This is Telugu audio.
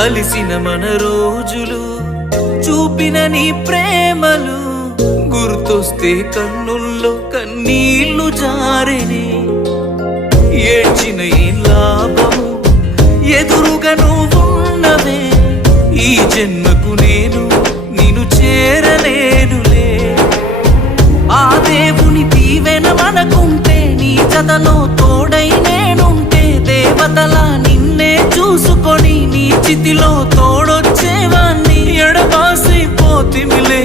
కలిసిన మన రోజులు చూపిన నీ ప్రేమలు గుర్తొస్తే కన్నుల్లో కన్నీళ్లు జారెనే ఏడ్చిన ఏం లాభము ఎదురుగా నువ్వున్నవే ఈ జన్మకు నేను నిన్ను చేరలేనులే ఆ దేవుని దీవెన మనకుంటే నీ జతలో తోడై నేనుంటే దేవతలా నిన్నే చూసుకొని నీ చితిలో తోడొచ్చేవాణ్ణి ఎడబాసి పోతిమిలే